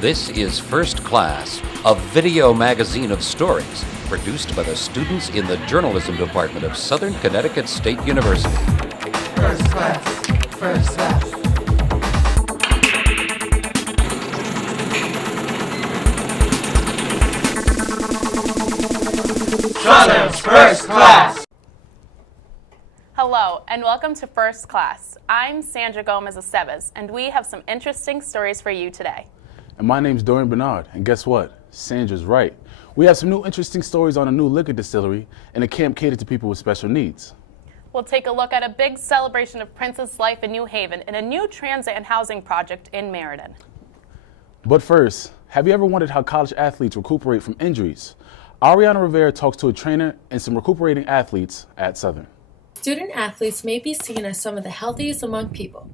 This is First Class, a video magazine of stories produced by the students in the journalism department of Southern Connecticut State University. First Class, First Class. Southern's First Class. Hello, and welcome to First Class. I'm Sandra Gomez-Estevez, and we have some interesting stories for you today. And my name's Dorian Bernard, and guess what? Sandra's right. We have some new interesting stories on a new liquor distillery and a camp catered to people with special needs. We'll take a look at a big celebration of Prince's life in New Haven and a new transit and housing project in Meriden. But first, have you ever wondered how college athletes recuperate from injuries? Ariana Rivera talks to a trainer and some recuperating athletes at Southern. Student athletes may be seen as some of the healthiest among people,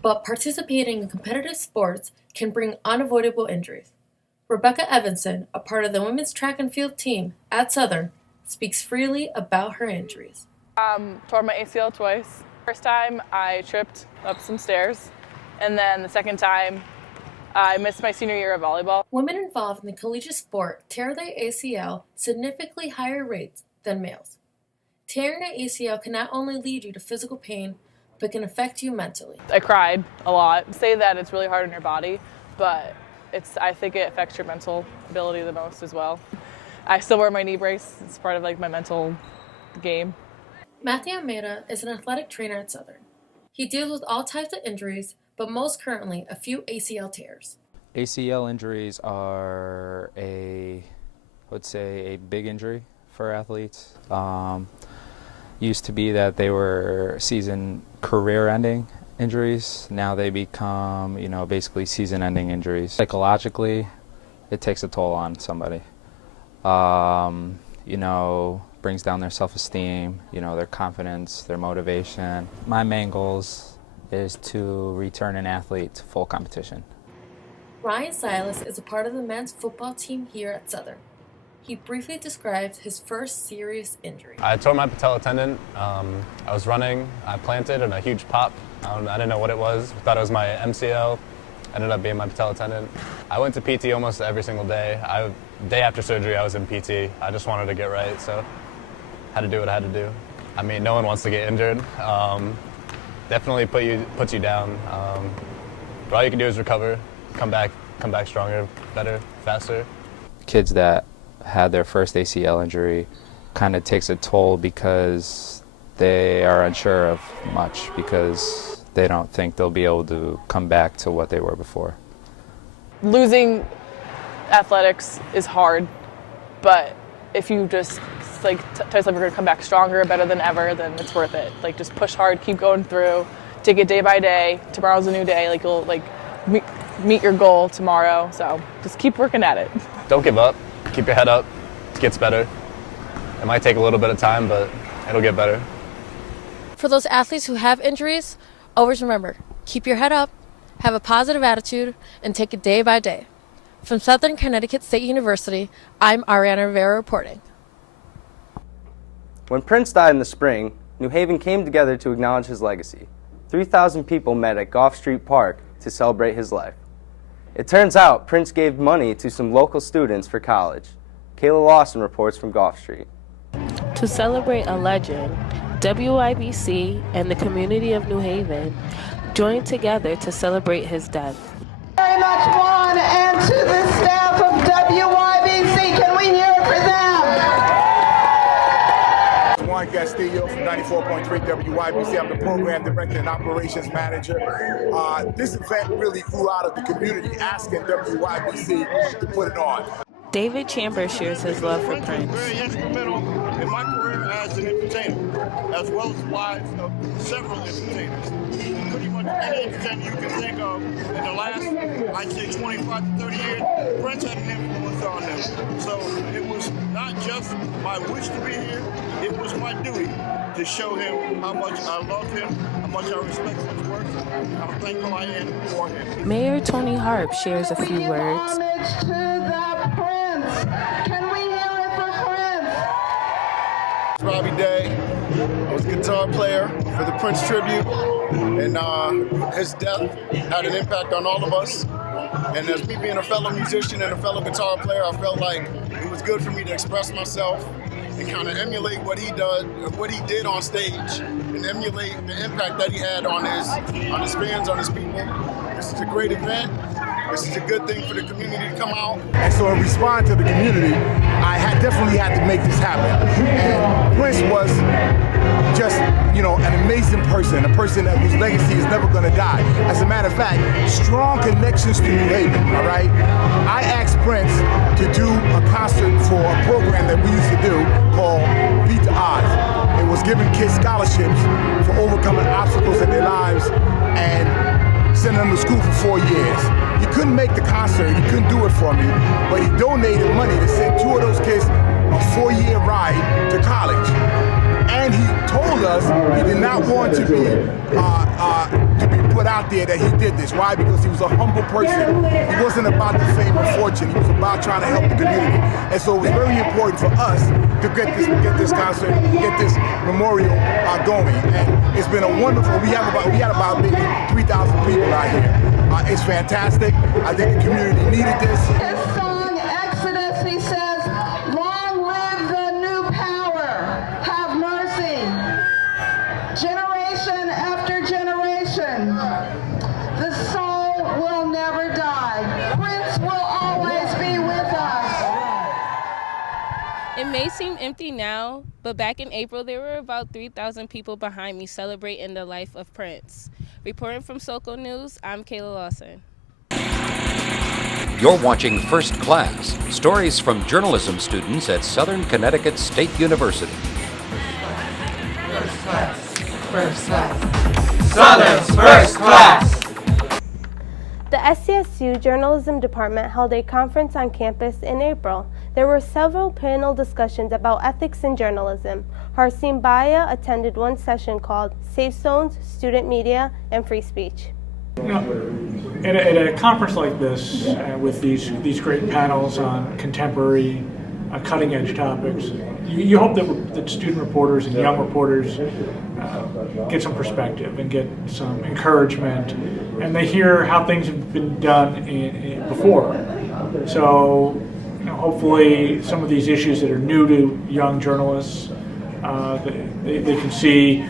but participating in competitive sports can bring unavoidable injuries. Rebecca Evanson, a part of the women's track and field team at Southern, speaks freely about her injuries. Tore my ACL twice. First time I tripped up some stairs, and then the second time I missed my senior year of volleyball. Women involved in the collegiate sport tear their ACL significantly higher rates than males. Tearing an ACL can not only lead you to physical pain, but can affect you mentally. I cried a lot. Say that it's really hard on your body, but I think it affects your mental ability the most as well. I still wear my knee brace. It's part of my mental game. Matthew Almeida is an athletic trainer at Southern. He deals with all types of injuries, but most currently a few ACL tears. ACL injuries are a big injury for athletes. Used to be that they were season career-ending injuries. Now they become, basically season-ending injuries. Psychologically, it takes a toll on somebody. Brings down their self-esteem, their confidence, their motivation. My main goals is to return an athlete to full competition. Ryan Silas is a part of the men's football team here at Southern. He briefly describes his first serious injury. I tore my patella tendon. I was running, I planted, and a huge pop. I didn't know what it was. Thought it was my MCL. Ended up being my patella tendon. I went to PT almost every single day. Day after surgery, I was in PT. I just wanted to get right, so had to do what I had to do. I mean, no one wants to get injured. Definitely puts you down. But all you can do is recover, come back stronger, better, faster. Kids that had their first ACL injury kind of takes a toll because they are unsure of much because they don't think they'll be able to come back to what they were before. Losing athletics is hard, but if you just tell yourself you're going to come back stronger, better than ever, then it's worth it. Just push hard, keep going through, take it day by day. Tomorrow's a new day. You'll meet your goal tomorrow. So just keep working at it. Don't give up. Keep your head up. It gets better. It might take a little bit of time, but it'll get better. For those athletes who have injuries, always remember, keep your head up, have a positive attitude, and take it day by day. From Southern Connecticut State University, I'm Ariana Rivera reporting. When Prince died in the spring, New Haven came together to acknowledge his legacy. 3,000 people met at Gulf Street Park to celebrate his life. It turns out Prince gave money to some local students for college. Kayla Lawson reports from Gulf Street. To celebrate a legend, WIBC and the community of New Haven joined together to celebrate his death. Very much one, and to the staff of WIBC, can we hear it for them? Juan Castillo from 94.3 WIBC. I'm the program director and operations manager. This event really grew out of the community asking WIBC to put it on. David Chambers shares his love for Prince. Very instrumental in my career as an entertainer, as well as the lives of several entertainers. Pretty much any entertainer you can think of in the last, I'd say 25 to 30 years, Prince had an influence on them. So it was not just my wish to be here, it was my duty to show him how much I love him, how much I respect his work, how thankful I am for him. Mayor Tony Harp shares a few words. Homage to the Prince. Can we hear it for Prince? Robbie Day. I was a guitar player for the Prince tribute, and his death had an impact on all of us. And as me being a fellow musician and a fellow guitar player, I felt like it was good for me to express myself and kind of emulate what he did on stage, and emulate the impact that he had on his fans, on his people. This is a great event. This is a good thing for the community to come out. And so in response to the community, I definitely had to make this happen. And Prince was just, an amazing person, a person whose legacy is never gonna die. As a matter of fact, strong connections to New Haven, all right? I asked Prince to do a concert for a program that we used to do called Beat the Odds. It was giving kids scholarships for overcoming obstacles in their lives and sending them to school for 4 years. He couldn't make the concert, he couldn't do it for me, but he donated money to send 2 of those kids a 4-year ride to college. And he told us he did not want to be put out there that he did this. Why? Because he was a humble person. He wasn't about the fame or fortune. He was about trying to help the community. And so it was very important for us to get this concert, get this memorial going. And it's been a wonderful. We had about maybe 3,000 people out here. It's fantastic. I think the community needed this. His song Exodus, he says, "Long live the new power. Have mercy. Generation after generation. The soul will never die. Prince will always be with us." It may seem empty now, but back in April, there were about 3,000 people behind me celebrating the life of Prince. Reporting from SoCo News, I'm Kayla Lawson. You're watching First Class, stories from journalism students at Southern Connecticut State University. First Class, First Class, Southern's First Class. The SCSU Journalism Department held a conference on campus in April. There were several panel discussions about ethics in journalism. Harsim Baya attended one session called Safe Zones, Student Media, and Free Speech. At a conference like this, with these great panels on contemporary, cutting-edge topics, you hope that student reporters and young reporters get some perspective and get some encouragement, and they hear how things have been done before. So, hopefully, some of these issues that are new to young journalists, they can see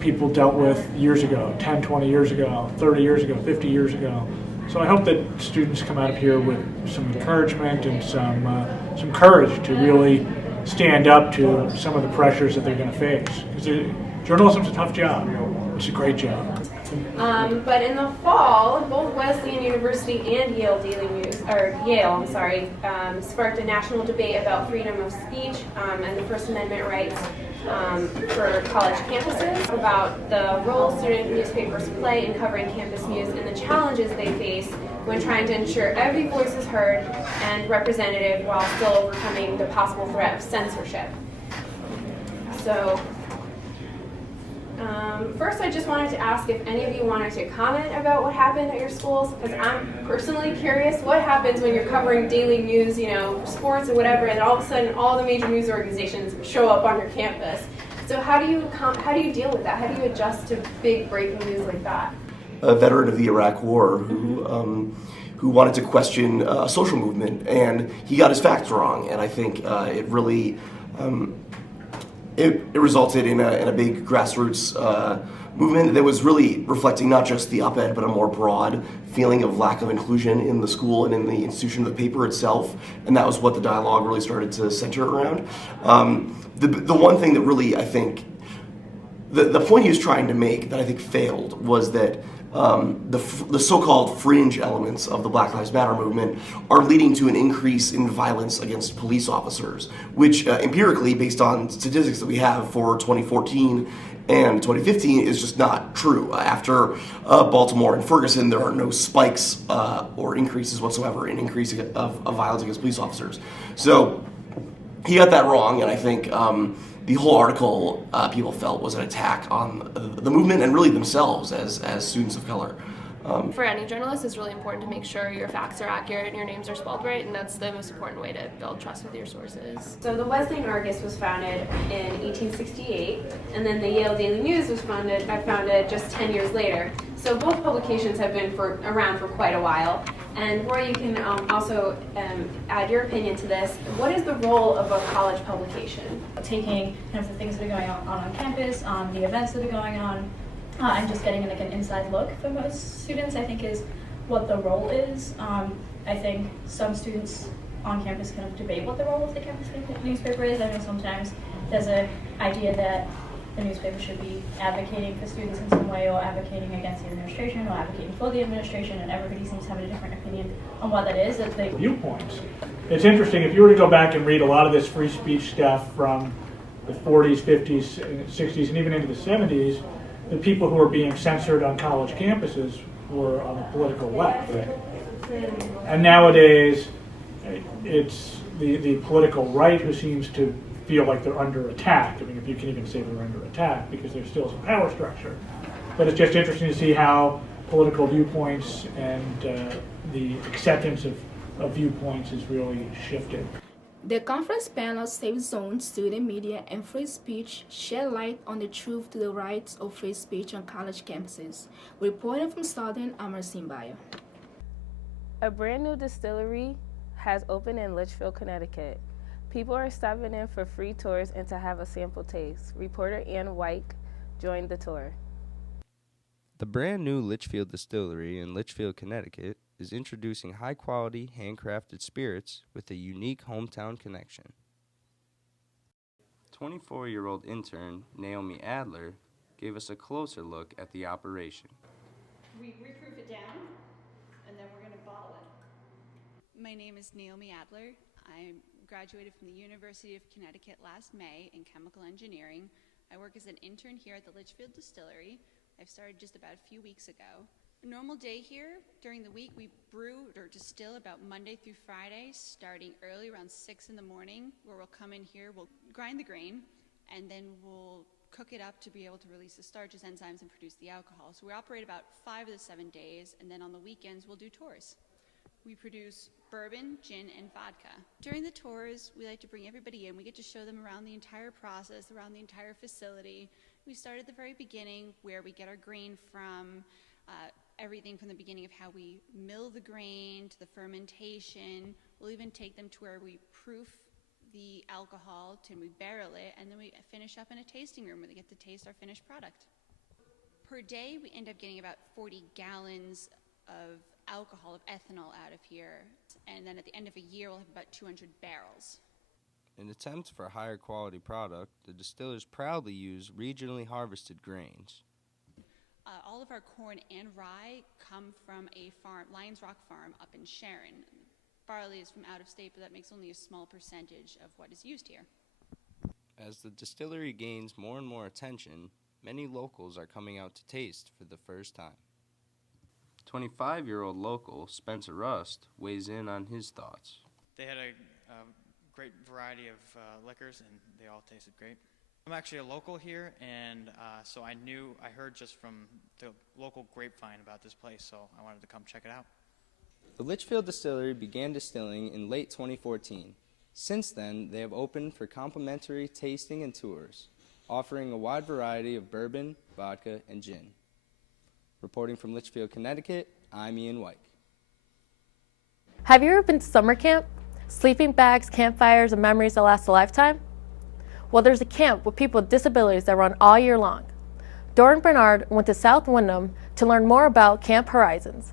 people dealt with years ago, 10, 20 years ago, 30 years ago, 50 years ago. So I hope that students come out of here with some encouragement and some courage to really stand up to some of the pressures that they're going to face. Because journalism's a tough job. It's a great job. But in the fall, both Wesleyan University and Yale sparked a national debate about freedom of speech and the First Amendment rights for college campuses, about the role student newspapers play in covering campus news and the challenges they face when trying to ensure every voice is heard and representative while still overcoming the possible threat of censorship. So, first, I just wanted to ask if any of you wanted to comment about what happened at your schools, because I'm personally curious what happens when you're covering daily news, sports or whatever, and all of a sudden all the major news organizations show up on your campus. So how do you deal with that? How do you adjust to big breaking news like that? A veteran of the Iraq War who wanted to question a social movement, and he got his facts wrong, and I think it really it resulted in a big grassroots movement that was really reflecting not just the op-ed, but a more broad feeling of lack of inclusion in the school and in the institution of the paper itself, and that was what the dialogue really started to center around. The one thing that really, I think, the point he was trying to make that I think failed was that the so-called fringe elements of the Black Lives Matter movement are leading to an increase in violence against police officers, which empirically, based on statistics that we have for 2014 and 2015, is just not true. After Baltimore and Ferguson, there are no spikes or increases whatsoever in increase of violence against police officers. So he got that wrong, and I think the whole article people felt was an attack on the movement and really themselves as students of color. For any journalist, it's really important to make sure your facts are accurate and your names are spelled right, and that's the most important way to build trust with your sources. So the Wesleyan Argus was founded in 1868, and then the Yale Daily News was founded just 10 years later. So both publications have been around for quite a while. And Roy, you can also add your opinion to this. What is the role of a college publication? Taking kind of the things that are going on campus, the events that are going on, and just getting like an inside look for most students, I think, is what the role is. I think some students on campus kind of debate what the role of the campus newspaper is. I know sometimes there's an idea that the newspaper should be advocating for students in some way, or advocating against the administration, or advocating for the administration, and everybody seems to have a different opinion on what that is. Viewpoints. It's interesting, if you were to go back and read a lot of this free speech stuff from the 40s, 50s, 60s, and even into the 70s, the people who were being censored on college campuses were on the political left. And nowadays, it's the political right who seems to feel like they're under attack. I mean, if you can even say they're under attack, because there's still some power structure. But it's just interesting to see how political viewpoints and the acceptance of viewpoints is really shifted. The conference panel Safe Zones, Student Media, and Free Speech shed light on the truth to the rights of free speech on college campuses. Reporting from Southern, I'm Meriden Bayo. A brand new distillery has opened in Litchfield, Connecticut. People are stopping in for free tours and to have a sample taste. Reporter Ann White joined the tour. The brand new Litchfield Distillery in Litchfield, Connecticut is introducing high-quality, handcrafted spirits with a unique hometown connection. 24-year-old intern Naomi Adler gave us a closer look at the operation. We reproof it down, and then we're going to bottle it. My name is Naomi Adler. I graduated from the University of Connecticut last May in chemical engineering. I work as an intern here at the Litchfield Distillery. I've started just about a few weeks ago. A normal day here, during the week we brew or distill about Monday through Friday, starting early around 6 in the morning, where we'll come in here, we'll grind the grain, and then we'll cook it up to be able to release the starches, enzymes, and produce the alcohol. So we operate about 5 of the 7 days, and then on the weekends we'll do tours. We produce bourbon, gin, and vodka. During the tours, we like to bring everybody in. We get to show them around the entire process, around the entire facility. We start at the very beginning, where we get our grain from, everything from the beginning of how we mill the grain to the fermentation. We'll even take them to where we proof the alcohol till we barrel it, and then we finish up in a tasting room where they get to taste our finished product. Per day, we end up getting about 40 gallons of alcohol, of ethanol out of here, and then at the end of a year we'll have about 200 barrels. In attempts for a higher quality product, the distillers proudly use regionally harvested grains. All of our corn and rye come from a farm, Lions Rock Farm, up in Sharon. Barley is from out of state, but that makes only a small percentage of what is used here. As the distillery gains more and more attention, many locals are coming out to taste for the first time. 25-year-old local Spencer Rust weighs in on his thoughts. They had a great variety of liquors, and they all tasted great. I'm actually a local here, and so I heard just from the local grapevine about this place, so I wanted to come check it out. The Litchfield Distillery began distilling in late 2014. Since then, they have opened for complimentary tasting and tours, offering a wide variety of bourbon, vodka, and gin. Reporting from Litchfield, Connecticut, I'm Ian White. Have you ever been to summer camp? Sleeping bags, campfires, and memories that last a lifetime? Well, there's a camp with people with disabilities that run all year long. Doran Bernard went to South Windham to learn more about Camp Horizons.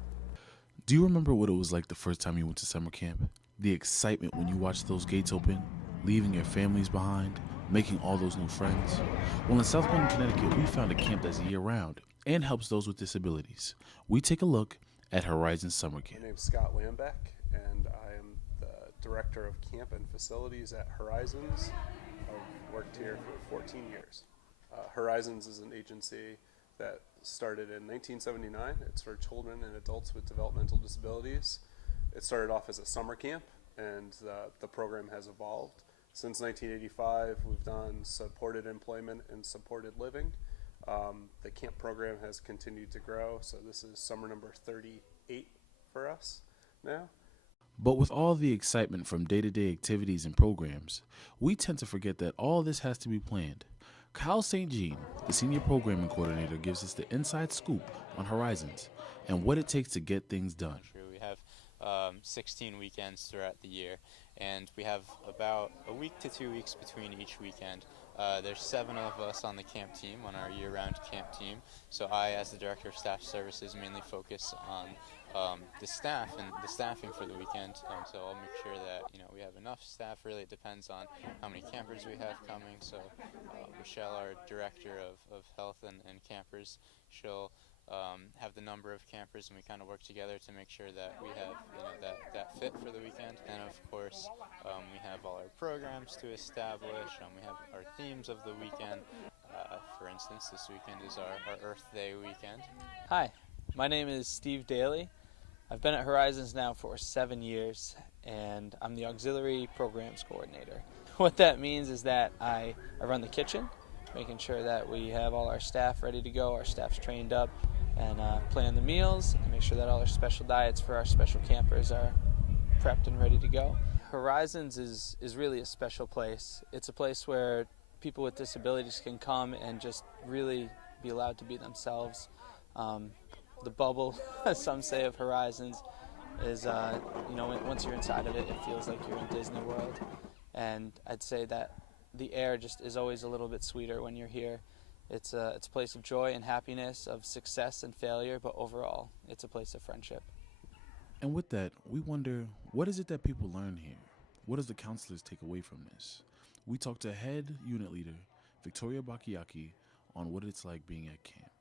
Do you remember what it was like the first time you went to summer camp? The excitement when you watched those gates open, leaving your families behind, making all those new friends? Well, in South Windham, Connecticut, we found a camp that's year-round and helps those with disabilities. We take a look at Horizons Summer Camp. My name's Scott Lambeck, and I am the Director of Camp and Facilities at Horizons. I've worked here for 14 years. Horizons is an agency that started in 1979. It's for children and adults with developmental disabilities. It started off as a summer camp, and the program has evolved. Since 1985, we've done supported employment and supported living. The camp program has continued to grow, so this is summer number 38 for us now. But with all the excitement from day-to-day activities and programs, we tend to forget that all this has to be planned. Kyle St. Jean, the senior programming coordinator, gives us the inside scoop on Horizons and what it takes to get things done. We have 16 weekends throughout the year, and we have about a week to 2 weeks between each weekend. There's 7 of us on the camp team, on our year-round camp team. So I, as the Director of Staff Services, mainly focus on the staff and the staffing for the weekend. So I'll make sure that we have enough staff. Really, it depends on how many campers we have coming. So Michelle, our Director of Health and Campers, she'll have the number of campers, and we kind of work together to make sure that we have that fit for the weekend. And of course, we have all our programs to establish. We have our themes of the weekend. For instance, this weekend is our Earth Day weekend. Hi, my name is Steve Daly. I've been at Horizons now for 7 years, and I'm the Auxiliary Programs Coordinator. What that means is that I run the kitchen, making sure that we have all our staff ready to go, our staff's trained up, and plan the meals, and make sure that all our special diets for our special campers are prepped and ready to go. Horizons is really a special place. It's a place where people with disabilities can come and just really be allowed to be themselves. The bubble, as some say, of Horizons is, once you're inside of it, it feels like you're in Disney World. And I'd say that the air just is always a little bit sweeter when you're here. It's a place of joy and happiness, of success and failure, but overall, it's a place of friendship. And with that, we wonder, what is it that people learn here? What does the counselors take away from this? We talked to head unit leader Victoria Bakayaki on what it's like being at camp.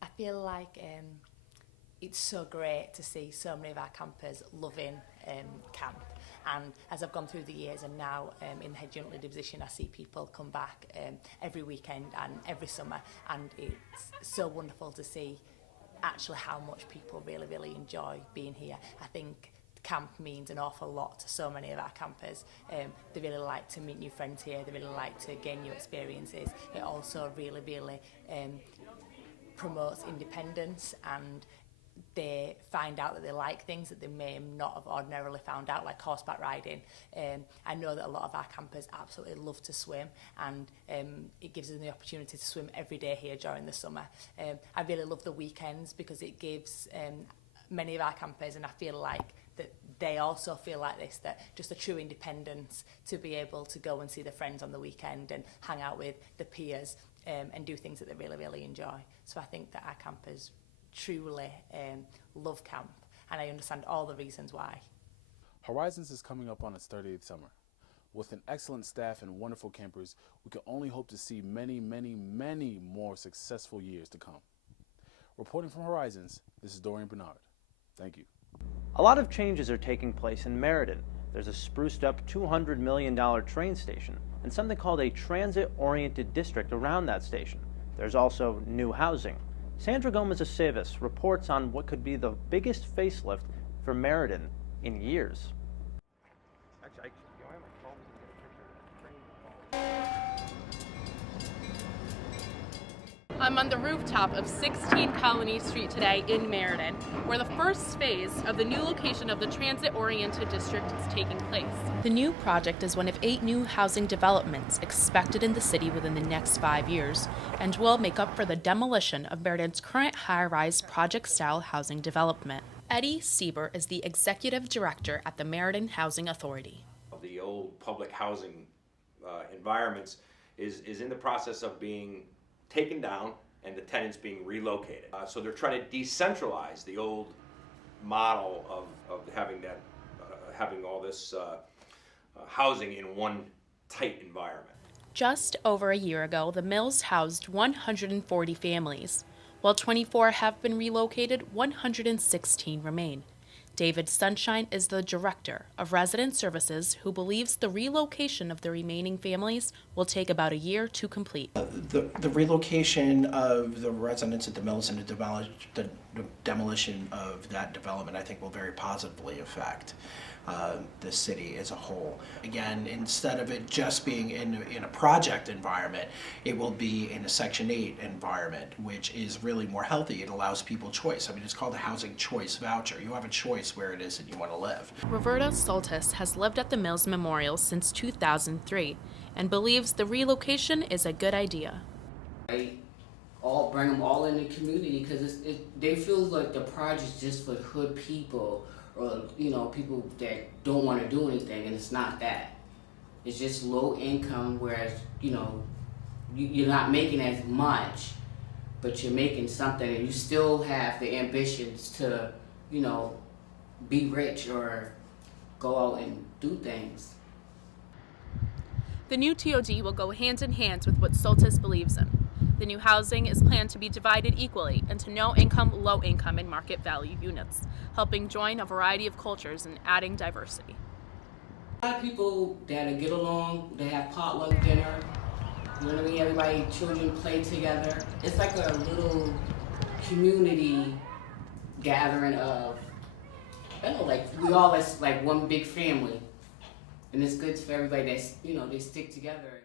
I feel like it's so great to see so many of our campers loving camp. And as I've gone through the years and now in the head unit leader position, I see people come back every weekend and every summer, and it's so wonderful to see actually how much people really, really enjoy being here. I think camp means an awful lot to so many of our campers. They really like to meet new friends here, they really like to gain new experiences. It also really, really promotes independence, and they find out that they like things that they may not have ordinarily found out, like horseback riding. I know that a lot of our campers absolutely love to swim, and it gives them the opportunity to swim every day here during the summer. I really love the weekends because it gives many of our campers, and I feel like that they also feel like this, that just a true independence to be able to go and see their friends on the weekend and hang out with the peers and do things that they really, really enjoy. So I think that our campers truly love camp, and I understand all the reasons why. Horizons is coming up on its 38th summer. With an excellent staff and wonderful campers, we can only hope to see many, many, many more successful years to come. Reporting from Horizons, this is Dorian Bernard. Thank you. A lot of changes are taking place in Meriden. There's a spruced up $200 million train station and something called a transit-oriented district around that station. There's also new housing. Sandra Gomez-Aceves reports on what could be the biggest facelift for Meriden in years. I'm on the rooftop of 16 Colony Street today in Meriden, where the first phase of the new location of the transit-oriented district is taking place. The new project is one of 8 new housing developments expected in the city within the next 5 years, and will make up for the demolition of Meriden's current high-rise project-style housing development. Eddie Sieber is the executive director at the Meriden Housing Authority. The old public housing environments is in the process of being taken down and the tenants being relocated. So they're trying to decentralize the old model of having all this housing in one tight environment. Just over a year ago, the mills housed 140 families. While 24 have been relocated, 116 remain. David Sunshine is the director of resident services, who believes the relocation of the remaining families will take about a year to complete. The relocation of the residents at the mills and the demolition of that development, I think, will very positively affect the city as a whole. Again, instead of it just being in a project environment, it will be in a Section 8 environment, which is really more healthy. It allows people choice. I mean, it's called a housing choice voucher. You have a choice where it is that you want to live. Roberta Soltis has lived at the Mills Memorial since 2003 and believes the relocation is a good idea. Bring them all in the community, because they feel like the project's just for hood people, or people that don't want to do anything, and it's not that. It's just low income, whereas you're not making as much, but you're making something, and you still have the ambitions to be rich or go out and do things. The new TOD will go hand in hand with what Soltis believes in. The new housing is planned to be divided equally into no-income, low-income, and market value units, helping join a variety of cultures and adding diversity. A lot of people that get along, they have potluck dinner, you know what I mean? Everybody, children play together. It's like a little community gathering of, we all as like one big family. And it's good for everybody that's, they stick together.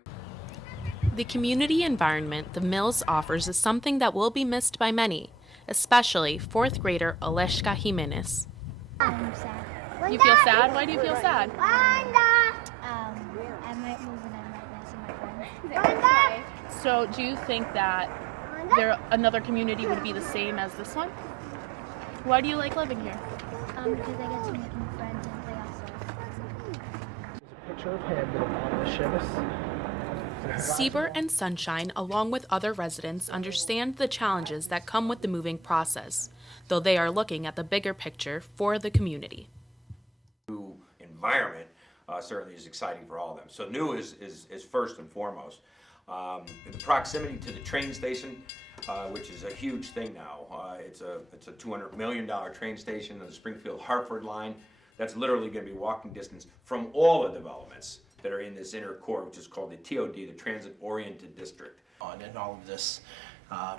The community environment the Mills offers is something that will be missed by many, especially fourth grader Aleshka Jimenez. I'm sad. You feel sad? Why do you feel sad? I might move and I might not see my friends. So do you think that another community would be the same as this one? Why do you like living here? Because I get to make new friends and play outside. There's a picture of him on the Chivas. Siebert and Sunshine, along with other residents, understand the challenges that come with the moving process, though they are looking at the bigger picture for the community. New environment certainly is exciting for all of them. So new is first and foremost. The proximity to the train station, which is a huge thing now. It's a $200 million train station on the Springfield-Hartford line. That's literally going to be walking distance from all the developments that are in this inner core, which is called the TOD, the Transit-Oriented District. And all of this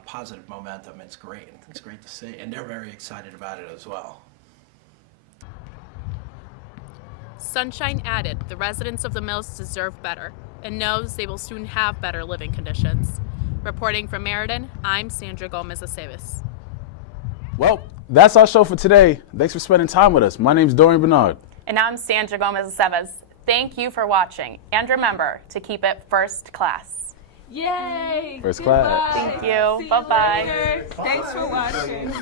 positive momentum, it's great. It's great to see, and they're very excited about it as well. Sunshine added the residents of the Mills deserve better and knows they will soon have better living conditions. Reporting from Meriden, I'm Sandra Gomez-Aceves. Well, that's our show for today. Thanks for spending time with us. My name's Dorian Bernard. And I'm Sandra Gomez-Aceves. Thank you for watching. And remember to keep it first class. Yay! First class. Thank you. Bye-bye. Thanks for watching.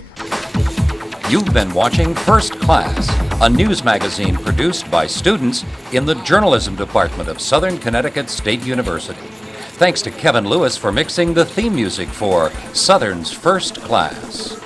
You've been watching First Class, a news magazine produced by students in the journalism department of Southern Connecticut State University. Thanks to Kevin Lewis for mixing the theme music for Southern's First Class.